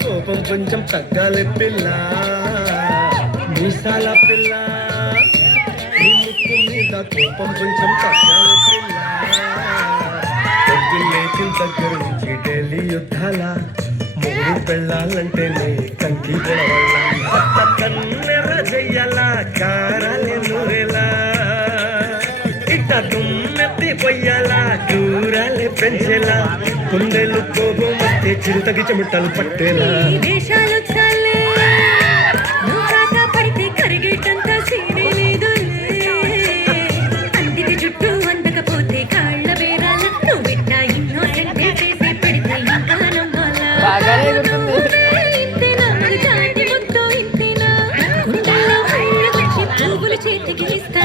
కోపం కొంచెం తగ్గాలి పిల్ల మీసాల పిల్ల నీ ముక్కు మీద కోపం కొంచెం తగ్గాలి పిల్ల పొద్దున్నేసిన దగ్గర నుంచి డైలీ యుద్ధాల మూడు పెళ్ళాలంటేనే కంకి పొడవల్ల కన్నెర చెయ్యాల కారాలే నూరెలా ఇట్ట దుమ్మెత్తి పొయ్యాలా కూరాలే పెంచేలా కుందేలు కోపం వస్తే చిరుతకి చెమటలు పట్టేలా వేషాలు చాలే నువ్వు కాక పడితే కరిగేటంత సీనే లేదులే అందికి జుట్టు అందకపోతే కాళ్ళ వేరాల నువ్వు బిడ్డ ఇన్నోసెంట్ చేసి పెడితే ఇంకా నమ్మాలా ఇంతేనా జాతి మొత్తం ఇంతేనా గుండెల్లో హళ్ళు వచ్చి పువ్వులు చేతికి ఇస్తే